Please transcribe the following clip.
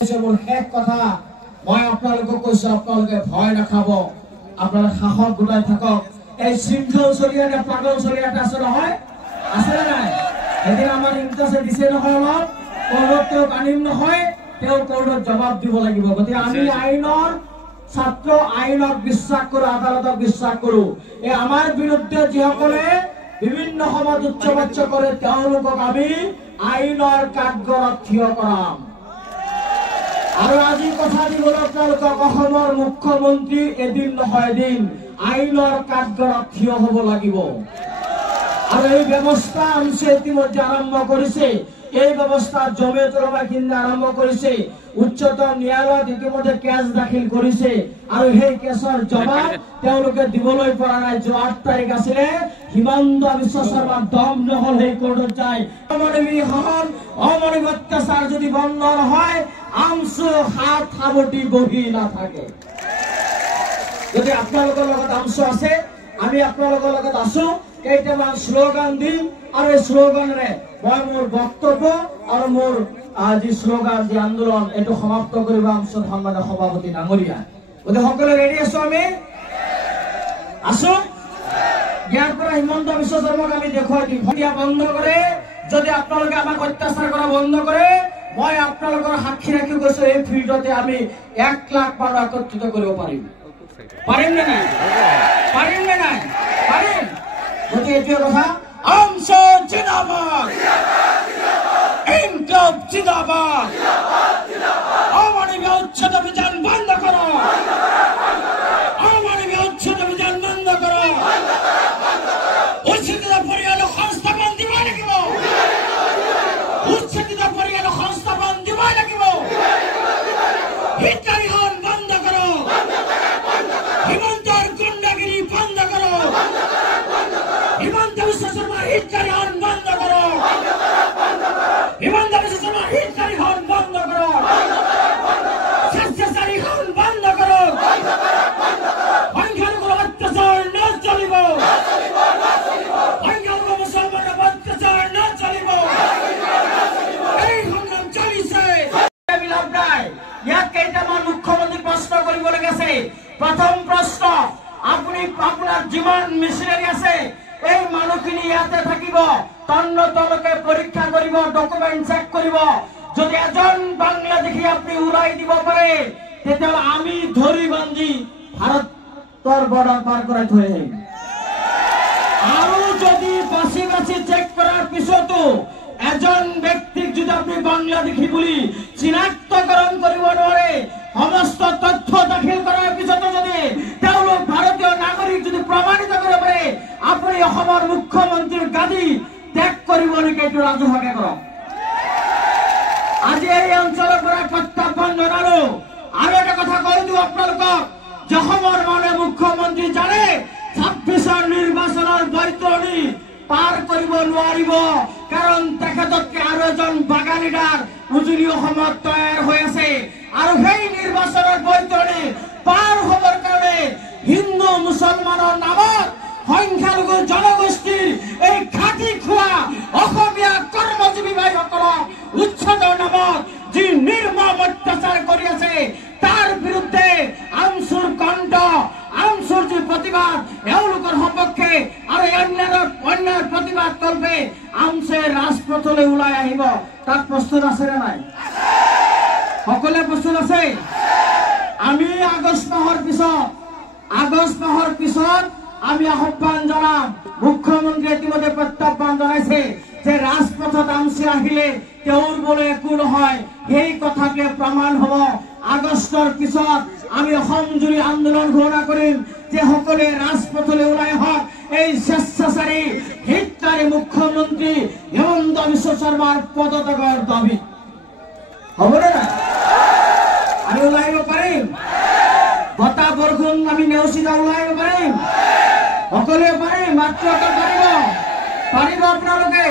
শেষ কথা মই আপোনালোকক কৈছো, আপোনালোকে ভয় নাখাব, আপোনালোকে সাহস গোটাই থাকক। এই শৃংখল চলিয়াতে পাগল চলিয়াতে আছে নহয়, আছে নাই? এদিন আমাৰ ইণ্টাৰেষ্ট দিছে নহয়, অলপ কোৰ্টত তেওঁক আনিম নহয়, তেওঁ কোৰ্টত জবাব দিব লাগিব। গতিকে আমি আইনৰ ছাত্ৰ, আইনক বিশ্বাস কৰো, আদালতক বিশ্বাস কৰো। এই আমাৰ বিৰুদ্ধে যিসকলে বিভিন্ন সময়ত উচ্চবাচ্য কৰে তেওঁলোকক আমি আইনৰ কাঠগড়াত থিয় কৰাম। আৰু আজি কথা দিবলৈ আপোনালোকক অসমৰ মুখ্যমন্ত্ৰী এদিন নহয় এদিন আইনৰ কাঠগড়াত থিয় হ'ব লাগিব। আৰু এই ব্যৱস্থা আমছে ইতিমধ্যে আৰম্ভ কৰিছে। এই ব্যৱস্থা জমিয়ত উলামায়ে আৰম্ভ কৰিছে। উচ্চতম ন্যায়ালয়ত ইতিমধ্যে কেছ দাখিল কৰিছে আৰু সেই কেছৰ জবাব তেওঁলোকে দিবলৈ পৰা নাই। 8 তাৰিখ আছিলে হিমন্ত বিশ্ব শৰ্মাৰ দম নহল, সেই কোৰ্টত যায়। অমানৱিক শাসন, অমানৱিক অত্যাচাৰ যদি বন্ধ নহয়, আমছো হাত সাৱটি বহি নাথাকে। যদি আপোনালোকৰ লগত আমছো আছে, আমি আপোনালোকৰ লগত আছো। কেইটামান শ্লোগান দিম আৰু এই শ্লোগানেৰে মই মোৰ বক্তব্য আৰু মোৰ যি শ্লোগান, যি আন্দোলন এইটো সমাপ্ত কৰিব আমছোৰ সন্মানীয় সভাপতি ডাঙৰীয়া। গতিকে সকলোৱে ৰেডি আছো, আমি আছো। ইয়াৰ পৰা হিমন্ত বিশ্ব শৰ্মাক আমি দেখুৱাই দিম। বন্ধ কৰে, যদি আপোনালোকে আমাক অত্যাচাৰ কৰা বন্ধ কৰে, মই আপোনালোকৰ সাক্ষী ৰাখি কৈছো এই ফিল্ডতে আমি 1 লাখ মানুহ একত্ৰিত কৰিব পাৰিম। পাৰিম নে নাই? পাৰিম নে নাই? পাৰিম। গতিকে এইটোৱে কথা, আমছো জিন্দাবাদ, ইনকলাব জিন্দাবাদ, অমানৱীয় উচ্ছেদ অভিযান বন্ধ কৰো, অমানৱীয় উচ্ছেদ অভিযান বন্ধ কৰো, উচ্ছেদিত পৰিয়ালক সংস্থাপন দিব লাগিব, উচ্ছেদিত পৰিয়ালক সংস্থাপন দিব লাগিব, হিটলাৰীখন বন্ধ কৰো, হিমন্তৰ গুণ্ডাগিৰি বন্ধ কৰো, হিমন্ত বিশ্ব শৰ্মাৰ হিটলাৰীখন বন্ধ কৰো, হিমন্ত বিশ্ব শৰ্মাৰ হিটলাৰীখন বন্ধ কৰো, স্বেচ্ছাচাৰীখন বন্ধ কৰো, সংখ্যালঘুৰ অত্যাচাৰ নচলিব, সংখ্যালঘু মুছলমানৰ অত্যাচাৰ নচলিব। এই সংগ্ৰাম চলিছে, লাভ নাই। ইয়াত কেইটামান মুখ্যমন্ত্ৰী প্ৰশ্ন কৰিবলগীয়া আছে। প্ৰথম প্ৰশ্ন, আপুনি আপোনাৰ যিমান মিছনেৰী আছে এই মানুহখিনি ইয়াতে থাকিব, তন্নতলকে পৰীক্ষা কৰিব, ডকুমেণ্ট চেক কৰিব। যদি এজন বাংলাদেশী আপুনি উৰাই দিব পাৰে, তেতিয়াহ'লে আমি ধৰি বান্ধি ভাৰতৰ বৰ্ডাৰ পাৰ কৰাই থৈ আহিম। আৰু যদি বাছি বাছি চেক কৰাৰ পিছতো এজন ব্যক্তিক যদি আপুনি বাংলাদেশী বুলি চিনাক্তকৰণ কৰিব নোৱাৰে, সমস্ত তথ্য দাখিল কৰাৰ পিছতো যদি তেওঁলোক ভাৰতীয় নাগৰিক যদি প্ৰমাণিত কৰিব পাৰে, আপুনি অসমৰ মুখ্যমন্ত্ৰীৰ গাদী ত্যাগ কৰিব নেকি? এইটো ৰাজহুৱাকে কৰক। আজি এই অঞ্চলৰ পৰা প্ৰত্যাহ্বান জনালো। আৰু এটা কথা কৈ দিওঁ আপোনালোকক, যে অসমৰ মানুহে মুখ্যমন্ত্ৰী জানে 26ৰ নিৰ্বাচনৰ বৈতৰণি পাৰ কৰিব নোৱাৰিব, কাৰণ তেখেততকে আৰু এজন বাগানীদাৰ উজনি অসমত তৈয়াৰ হৈ আছে। আৰু সেই নিৰ্বাচনৰ বৈতৰণি পাৰ হ'বৰ কাৰণে হিন্দু মুছলমানৰ নামত সংখ্যালঘু জনগোষ্ঠীৰ এই ঘাটি খোৱা অসমীয়া কৰ্মজীৱী ভাইসকলক উচ্ছেদৰ নামত যি নিৰ্মম অত্যাচাৰ কৰি আছে, তাৰ বিৰুদ্ধে আমচুৰ কণ্ঠ, আমচুৰ যি প্ৰতিবাদ এওঁলোকৰ সপক্ষে আৰু অন্যান্য প্ৰতিবাদ কল্পে আমচে ৰাজপথলৈ ওলাই আহিব। তাত প্ৰস্তুত আছে নে নাই? সকলোৱে প্ৰস্তুত আছে? আমি আগষ্ট মাহৰ পিছত আমি আহ্বান জনাম। মুখ্যমন্ত্ৰী ইতিমধ্যে প্ৰত্যাহ্বান জনাইছে যে ৰাজপথত আমচি আহিলে তেওঁৰ বোলে একো নহয়, সেই কথাটোৱে প্ৰমাণ হ'ব। আগষ্টৰ পিছত আমি অসম জুৰি আন্দোলন ঘোষণা কৰিম যে সকলোৱে ৰাজপথলৈ ওলাই আহক। এই স্বেচ্ছাচাৰী হিটলাৰী মুখ্যমন্ত্ৰী হিমন্ত বিশ্ব শৰ্মাৰ পদত্যাগৰ দাবী হ'বনে নাই? আমি ওলাই আহিব পাৰিম? বতাহ বৰষুণ আমি নেওচিতা ওলাই আহিব পাৰিম? সকলোৱে পাৰিম? মাত্ৰ পাৰিব আপোনালোকে?